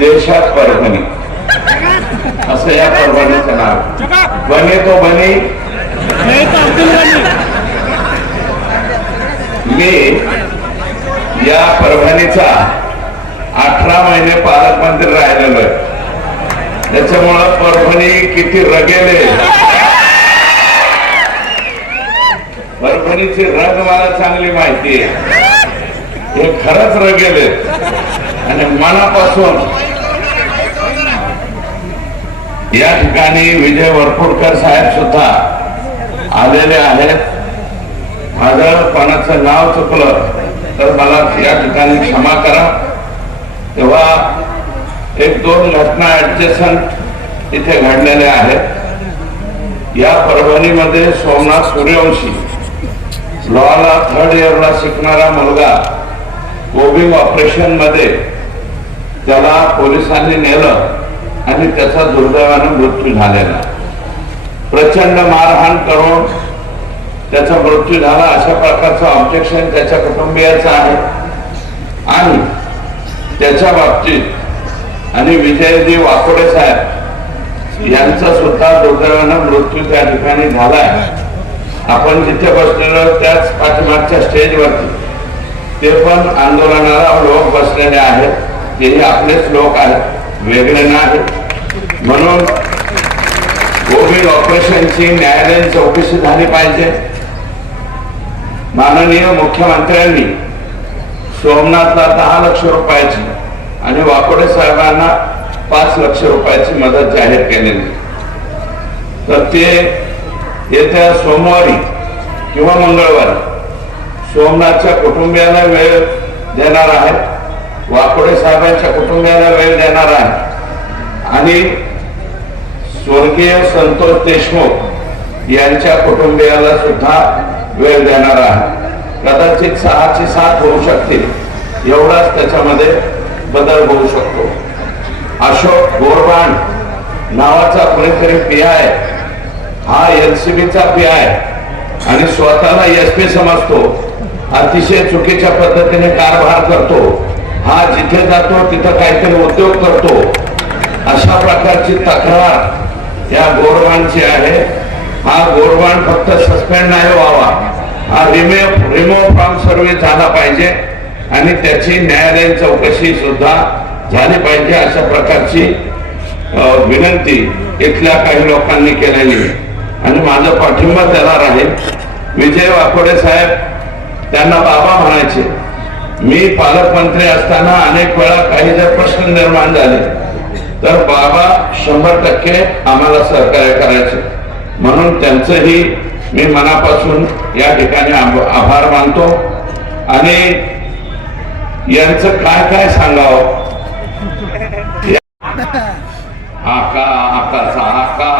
देशात परभणी. असं या परभणीचं नाव. बने तो बने. मी या परभणीचा अठरा महिने पालकमंत्री राहिलेलो आहे. त्याच्यामुळं परभणी किती रगेले. परभणीची रग मला चांगली माहिती आहे. हे खरंच रगेले. आणि मनापासून. या ठिकाणी विजय वरपुडकर साहेब सुद्धा आलेले आहेत. माझं कोणाचं नाव चुकलं तर मला या ठिकाणी क्षमा करा. तेव्हा एक दोन घटना ऍडजस्टंट इथे घडलेल्या आहेत. या परभणीमध्ये सोमनाथ सूर्यवंशी लॉला थर्ड इयरला शिकणारा मुलगा कोबिंग ऑपरेशनमध्ये त्याला पोलिसांनी नेलं आणि त्याचा दुर्दैवानं मृत्यू झालेला. प्रचंड मारहाण करून त्याचा मृत्यू झाला. अशा प्रकारचं ऑब्जेक्शन त्याच्या कुटुंबियाचं आहे. आणि त्याच्या बाबतीत आणि विजयजी वाकोडे साहेब यांचा सुद्धा दुर्दैवानं मृत्यू त्या ठिकाणी झालाय. आपण जिथे बसलेलो त्याच पाठीमागच्या स्टेजवरती ते पण आंदोलनाला लोक बसलेले आहेत. तेही आपलेच लोक आहेत. वेगळे नाही. म्हणून कोविड ऑपरेशनची न्यायालयीन चौकशी झाली पाहिजे. माननीय मुख्यमंत्र्यांनी सोमनाथला दहा लक्ष रुपयाची आणि वाकोडे साहेबांना पाच लक्ष रुपयाची मदत जाहीर केलेली. तर ते येत्या सोमवारी किंवा मंगळवारी सोमनाथच्या कुटुंबियांना वेळ देणार आहे. वाकोडे साहेबांच्या कुटुंबियांना वेळ देणार आहे. आणि स्वर्गीय संतोष देशमुख यांच्या कुटुंबियाला सुद्धा वेळ देणार आहे. कदाचित सहाची साथ होऊ शकतील. एवढाच त्याच्यामध्ये बदल होऊ शकतो. अशोक गोरबाण नावाचा कुणीतरी पी आय हा एनसीबीचा पी आय आणि स्वतःला एस पी समजतो. अतिशय चुकीच्या पद्धतीने कारभार करतो. हा जिथे जातो तिथं काहीतरी उद्योग करतो. अशा प्रकारची तक्रार या गोरवांची आहे. हा गोरवान फक्त सस्पेंड नाही व्हावा. हा रिमूव्ह रिमूव्ह फ्रॉम सर्व्हिस झाला पाहिजे. आणि त्याची न्यायालयीन चौकशी सुद्धा झाली पाहिजे अशा प्रकारची विनंती इथल्या काही लोकांनी केलेली आहे. आणि माझा पाठिंबा त्याला राहील. विजय वाकोडे साहेब त्यांना बाबा म्हणायचे मी पालकमंत्री असताना अनेक वेळा काही जर प्रश्न निर्माण झाले तर बाबा शंभर टक्के आम्हाला सहकार्य करायचे. म्हणून त्यांचंही मी मनापासून या ठिकाणी आभार मानतो. आणि यांचं काय काय सांगावं? आका आकाचा आका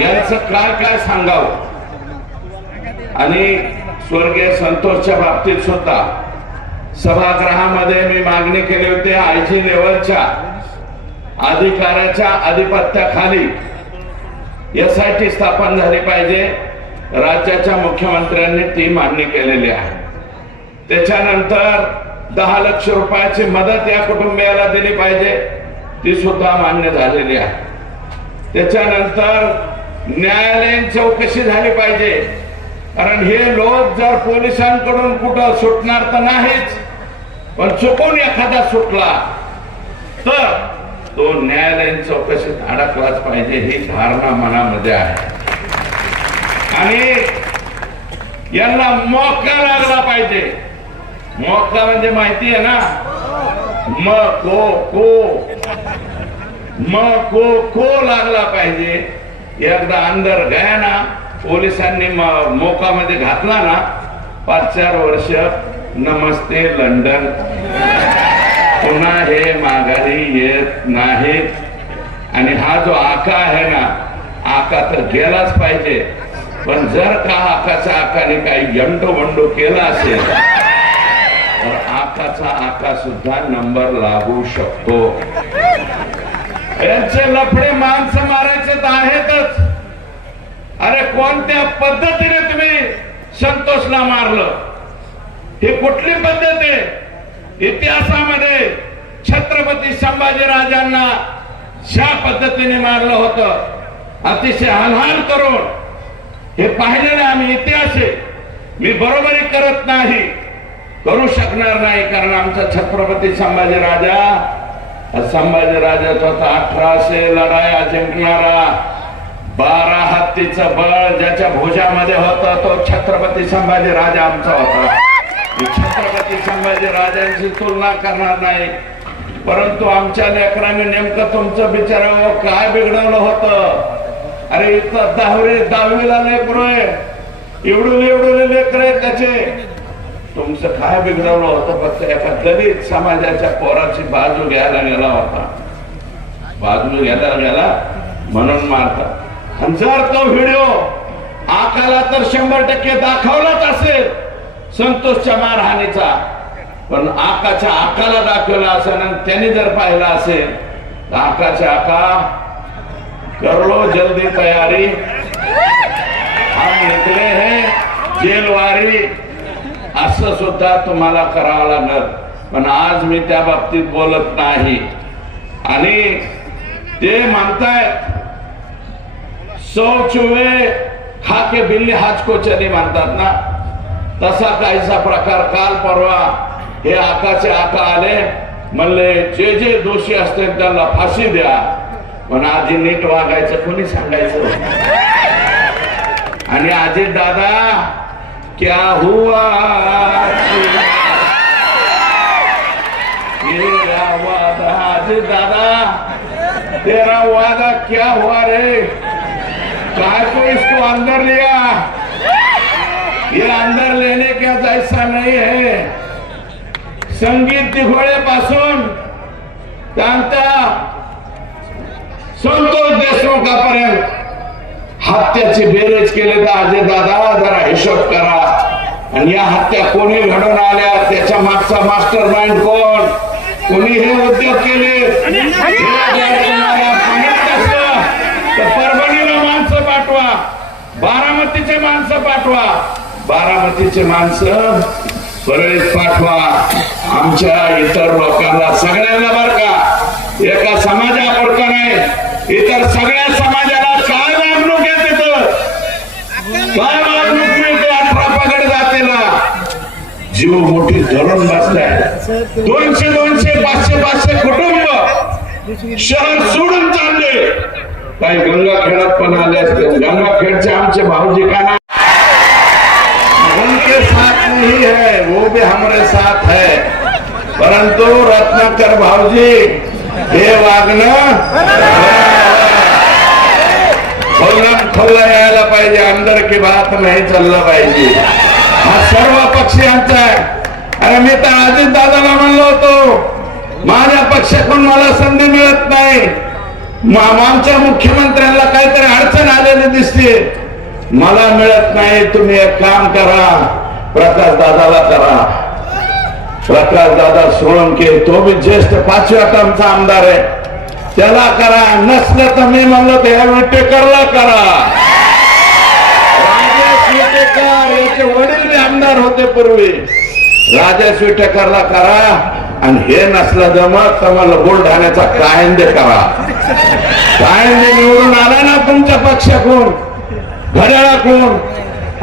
यांचं काय काय सांगावं? आणि स्वर्गीय संतोषच्या बाबतीत सुद्धा सभागृहामध्ये मी मागणी केली होती आयजी लेवलच्या अधिकाऱ्याच्या आधिपत्याखाली एस आय टी स्थापन झाली पाहिजे. राज्याच्या मुख्यमंत्र्यांनी ती मागणी केलेली आहे. त्याच्यानंतर दहा लक्ष रुपयाची मदत या कुटुंबियाला दिली पाहिजे ती सुद्धा मान्य झालेली आहे. त्याच्यानंतर न्यायालयीन चौकशी झाली पाहिजे. कारण हे लोक जर पोलिसांकडून कुठं सुटणार तर नाहीच पण चुकून एखादा सुटला तर तो न्यायालयीन चौकशीत अडकलाच पाहिजे ही धारणा मनामध्ये आहे. आणि यांना मोका लागला पाहिजे. मोका म्हणजे माहिती आहे ना? म को को. म को को लागला पाहिजे. एकदा अंदर गया ना. पोलिसांनी मोकामध्ये घातला ना पाच चार वर्ष नमस्ते लंडन. पुन्हा हे माघारी येत नाही. आणि हा जो आका आहे ना आका तर गेलाच पाहिजे. पण जर का आकाच्या आकाने काही यंड वंडो केला असेल तर आकाचा आका सुद्धा नंबर लागू शकतो. यांचे लफडे माणसं मारायचे तर आहेतच. अरे कोणत्या पद्धतीने तुम्ही संतोषला मारलं? ही कुठली पद्धत आहे? इतिहासामध्ये छत्रपती संभाजीराजांना ज्या पद्धतीने मारलं होतं. अतिशय हलहाल करून. हे पाहिलेलं आम्ही इतिहास आहे. मी बरोबरी करत नाही. करू शकणार नाही कारण आमचा छत्रपती संभाजी राजा संभाजी राजाचा होता अठराशे लढाया जिंकणारा बारा हत्तीचं बळ ज्याच्या भुजामध्ये होता तो छत्रपती संभाजी राजा आमचा होता. छत्रपती संभाजी राजांची तुलना करणार नाही. परंतु आमच्या लेकरांनी नेमकं तुमचं बिचारावं काय बिघडवलं होतं? अरे इथं दहावी दहावीला लेकरू आहे. एवढून एवढून लेकर आहे त्याचे. तुमचं काय बिघडवलं होतं? फक्त एका दलित समाजाच्या पोराची बाजू घ्यायला गेला होता. बाजू घ्यायला गेला म्हणून मारतात. जर तो व्हिडिओ आकाला तर शंभर टक्के दाखवलाच असेल संतोषच्या मारहाणीचा. पण आकाच्या आकाला दाखवला असेल आणि त्यांनी जर पाहिला असेल तर आकाच्या आका करलो जल्दी तयारी. हम निकले जेलवारी. असं सुद्धा तुम्हाला करावं लागणार पण आज मी त्या बाबतीत बोलत नाही. आणि ते म्हणतायत सौ चुवे खाके बिल्ली हाचको चली म्हणतात ना? तसा काहीसा प्रकार काल परवा हे आकाचे आका आले म्हणले जे जे दोषी असतील त्यांना फाशी द्या. पण आधी नीट वागायचं कोणी सांगायचं? आणि आजी दादा क्या हुआ? दादा तेरा वादा क्या हुआ रे? काय को इसको अंदर लिया। ये अंदर लेने का जैसा नहीं है। संगीत दिघोळे पासून त्यांचा संतोष देशमुखापर्यंत हत्याची बेरेज केले तर अजय दादा जरा हिशोब करा। आणि या हत्या कोणी घडून आल्या त्याच्या मागचा मास्टर माइंड कोण? कोणी हे उद्योग केले हे जर तुम्हाला माहीत असलं तर परभणीला माणसं पाठवा. बारामतीचे माणसं पाठवा. बारामतीचे माणसं परळीत पाठवा. आमच्या इतर लोकांना सगळ्यांना बर का. एका समाजापुरतं नाही इतर सगळ्या समाजाला काय वागणूक येते तर काय वागणूक मिळते अठरा पगड जातेला? जीव मोठी धरून बसलाय. दोनशे दोनशे पाचशे पाचशे कुटुंब शहर सोडून चालले. काही गंगाखेडात पण आले असते गंगाखेडचे आमचे भाऊजी का नाही? उनके साथ नहीं है वो भी हमारे साथ है. परंतु रत्नाकर भाऊजी हे वागणं खोलणं खोलला यायला पाहिजे अंदर की बात नाही चाललं पाहिजे. हा सर्व पक्षीयांचा आहे. अरे मी तर अजित दादाला म्हणलो होतो माझ्या पक्षातून मला संधी मिळत नाही. आमच्या मुख्यमंत्र्यांना काहीतरी अडचण आलेली दिसते मला मिळत नाही तुम्ही एक काम करा. प्रकाश दादाला करा. प्रकाश दादा सोळंके तो बी ज्येष्ठ पाचव्या टर्मचा आमदार आहे. त्याला करा नसलं तर मी म्हणलं तर ह्या विटेकरला करा. राजेश विटेकर याचे वडील आमदार होते पूर्वी. राजा स्वीटकरला करा आणि हे नसलं जमत तर मला बुलढाण्याचा कायंदे करा. कायंदे निवडून आला ना तुमचा पक्ष कोण घड्याळा कोण?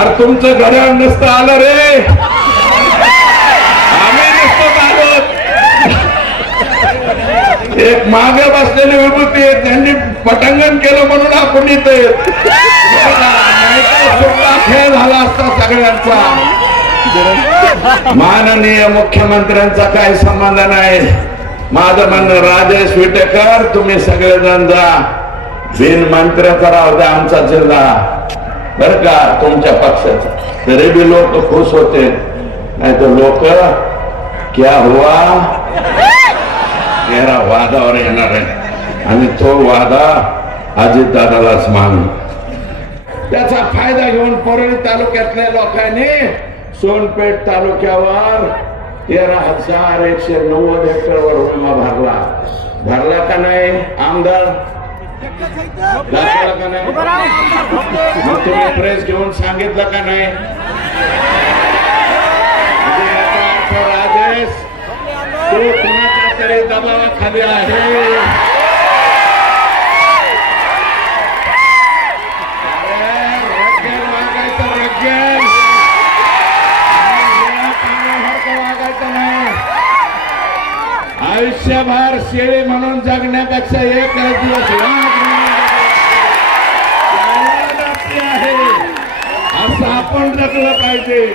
अरे तुमचं घड्याळ नुसतं आलं रे. आम्ही नुसतं आलो. एक मागे बसलेली विभूती आहे त्यांनी पटांगण केलं म्हणून आपण इथे खेळ झाला असता सगळ्यांचा. माननीय मुख्यमंत्र्यांचा काही संबंध नाही. माझं म्हणणं राजेश विटेकर तुम्ही सगळेजण जा. बिन मंत्र्याचा राहू द्या आमचा जिल्हा. बर का तुमच्या पक्षाचा. तरी बी लोक खुश होते. नाही तर लोक क्या हुआ? तेरा वादावर येणार आहे. आणि तो वादा अजित दादालाच मान. त्याचा फायदा घेऊन परळी तालुक्यातल्या लोकांनी सोनपेठ तालुक्यावर तेरा हजार एकशे नव्वद हेक्टरवर विमा भरला. भरला का नाही? आमदार? दाखवला का नाही? मग तुम्ही प्रेस घेऊन सांगितलं का नाही? राजेश तू कुणाच्या तरी दबावाखाली खाली आहे? फार शेळी म्हणून जगण्यापेक्षा एक दिवस आहे. असं आपण जगलं पाहिजे.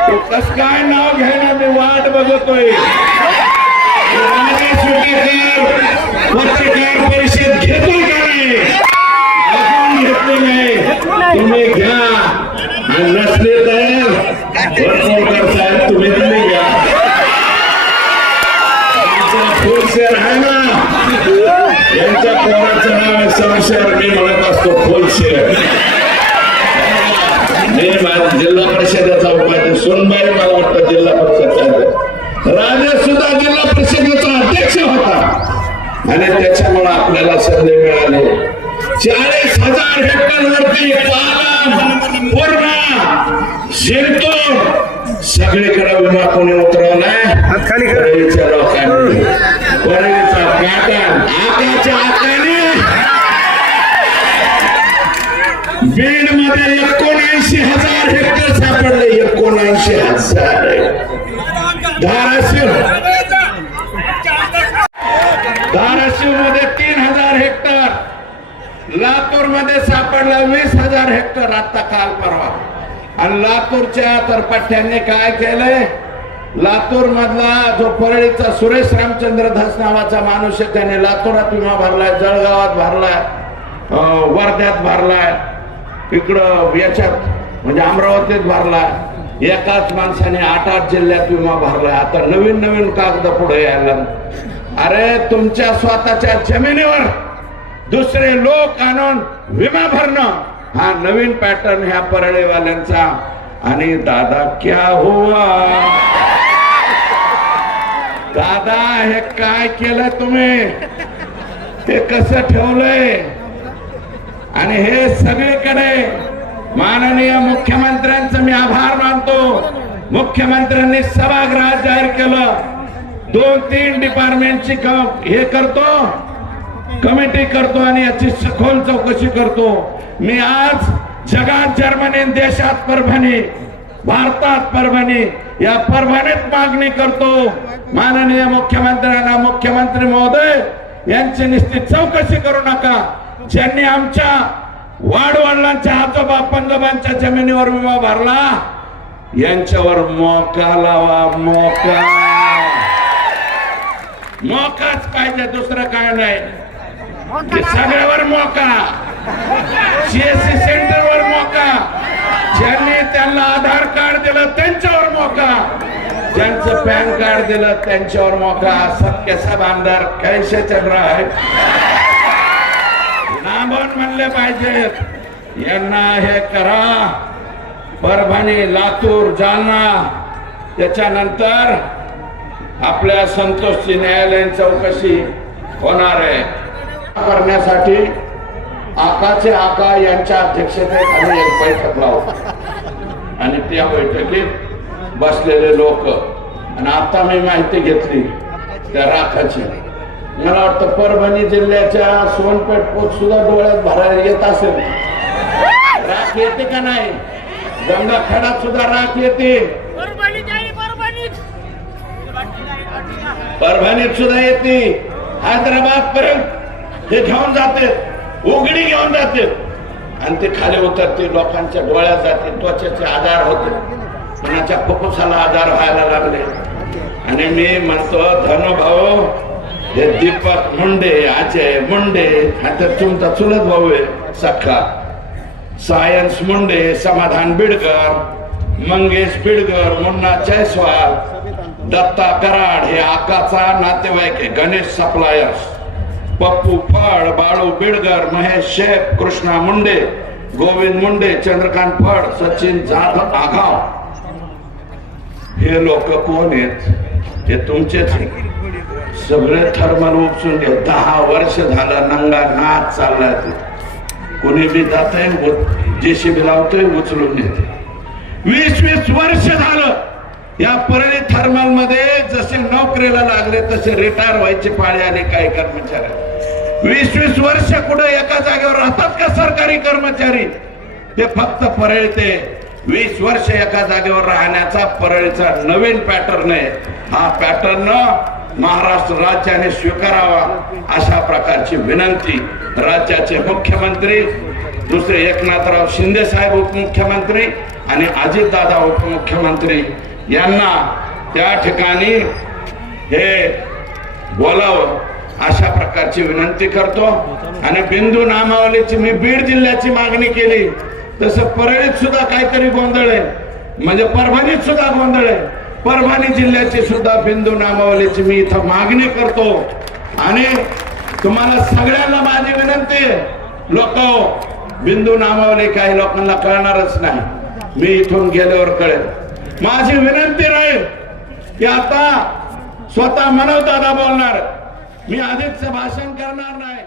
तो कस काय नाव घ्यायला मी वाट बघतोय राजे सुटीकर पत्रकार परिषद घेतो का नाही आपण घेतली नाही तुम्ही घ्या आणि नसले तर वरचौकर साहेब तुम्ही तरी घ्या आमचा फुलशेर आहे ना यांच्या पोराचं नाव आहे संशय मी म्हणत असतो फुलशेर मी माझ्या जिल्हा परिषदेचा सोनबाई मला वाटतं जिल्हा परिषद राजा सुद्धा जिल्हा परिषदेचा अध्यक्ष होता. आणि त्याच्यामुळे आपल्याला संधी मिळाली. चाळीस हजार हेक्टर वरती पूर्ण शिरतो सगळीकडे विमा कोणी उतरवलाय खाली लोकांनी. परळीचा आकाच्या आकाने बीडमध्ये एकोणऐंशी हजार हेक्टर सापडले एकोणऐंशी हजार धाराशिव धाराशिव. मध्ये तीन हजार हेक्टर. लातूरमध्ये सापडला वीस हजार हेक्टर. आता काल परवा. आणि लातूरच्या तर पठ्ठ्यांनी काय केलंय? लातूर मधला जो परळीचा सुरेश रामचंद्र धस नावाचा माणूस आहे त्याने लातूरात विमा भरलाय जळगावात भरलाय वर्ध्यात भरलाय. इकडं याच्यात म्हणजे अमरावतीत भरला एकाच माणसाने आठ आठ जिल्ह्यात विमा भरलाय. आता नवीन नवीन कागद पुढे यायला अरे तुमच्या स्वतःच्या जमिनीवर दुसरे लोक आणून विमा भरणं हा नवीन पॅटर्न ह्या परळेवाल्यांचा. आणि दादा क्या हुआ? दादा हे काय केलं तुम्ही? ते कसं ठेवलंय? आणि हे सगळीकडे माननीय मुख्यमंत्र्यांचं मी आभार मानतो. मुख्यमंत्र्यांनी सभागृहात जाहीर केलं. दोन तीन डिपार्टमेंटची हे करतो कमिटी करतो आणि याची सखोल चौकशी करतो. मी आज जगात जर्मनी देशात परभणी भारतात परभणी या परभणीत मागणी करतो. माननीय मुख्यमंत्र्यांना मुख्यमंत्री महोदय यांची निश्चित चौकशी करू नका. ज्यांनी आमच्या वाडवडिलांच्या आजोबा पंजोबांच्या जमिनीवर विमा भरला यांच्यावर मोका लावा मोका. मोकाच पाहिजे दुसरं काय नाही. सगळ्यावर मोका. सीएससी सेंटरवर मोका. ज्यांनी त्यांना आधार कार्ड दिलं त्यांच्यावर मोका. ज्यांचं पॅन कार्ड दिलं त्यांच्यावर मोका. सत्य सब आमदार कैसे चल रहा है? आणले पाहिजेत यांना हे करा. परभणी लातूर जालना. त्याच्यानंतर आपल्या संतोषची न्यायालयीन चौकशी होणार आहे. करण्यासाठी आकाचे आका यांच्या अध्यक्षतेखाली एक बैठक लावू. आणि त्या बैठकीत बसलेले लोक. आणि आता मी माहिती घेतली त्या राखाची. मला वाटतं परभणी जिल्ह्याच्या सोनपेठ पोट सुद्धा डोळ्यात भरायला येत असेल. राख येते का नाही? गंगा खडात सुद्धा राख येते. परभणीत सुद्धा येते. हैदराबाद पर्यंत हे घेऊन जाते. उघडी घेऊन जाते. आणि ते खाली उतरते लोकांच्या डोळ्यात जाते त्वचेचे आधार होते. कुणाच्या फुफ्फुसाला आधार व्हायला लागले. आणि मी म्हणतो धनुभाऊ हे दीपक मुंडे अजय मुंडे हा तर तुमचा चुलत भाऊ आहे सख्खा. सायन्स मुंडे समाधान बिडकर मंगेश बिडकर मुन्ना जयस्वाल दत्ता कराड हे आकाचा नातेवाईक आहे गणेश सप्लायर्स. पप्पू फळ बाळू बिडगर महेश शेख कृष्णा मुंडे गोविंद मुंडे चंद्रकांत फळ सचिन जाधव आघाव हे लोक कोण आहेत? हे तुमचेच आहेत. सगळे थर्मल उपसून घे दहा वर्ष झालं नंगा नाच चाललाय ते. कोणी बी जात आहे जेसीबी लावतोय उचलून नेते वीस वीस वर्ष झालं. या परळी थर्मलमध्ये जसे नोकरीला लागले तसे रिटायर व्हायचे पाळी आले काही कर्मचारी. वीस वीस वर्ष कुठे एका जागेवर राहतात का सरकारी कर्मचारी? ते फक्त परळी ते. वीस वर्ष एका जागेवर राहण्याचा परळीचा नवीन पॅटर्न आहे. हा पॅटर्न महाराष्ट्र राज्याने स्वीकारावा अशा प्रकारची विनंती राज्याचे मुख्यमंत्री दुसरे एकनाथराव शिंदे साहेब उपमुख्यमंत्री आणि अजितदादा उपमुख्यमंत्री यांना त्या ठिकाणी हे बोलावं अशा प्रकारची विनंती करतो. आणि बिंदू नामावलीची मी बीड जिल्ह्याची मागणी केली. तसं परळीत सुद्धा काहीतरी गोंधळ आहे. म्हणजे परभणीत सुद्धा गोंधळ आहे. परभणी जिल्ह्याची सुद्धा बिंदू नामावलीची मी इथं मागणी करतो. आणि तुम्हाला सगळ्यांना माझी विनंती आहे. लोक बिंदू नामावली काही लोकांना कळणारच नाही. मी इथून गेल्यावर कळेल. माझी विनंती राहील की आता स्वतः मनवदादा बोलणार मी आधीच भाषण करणार नाही.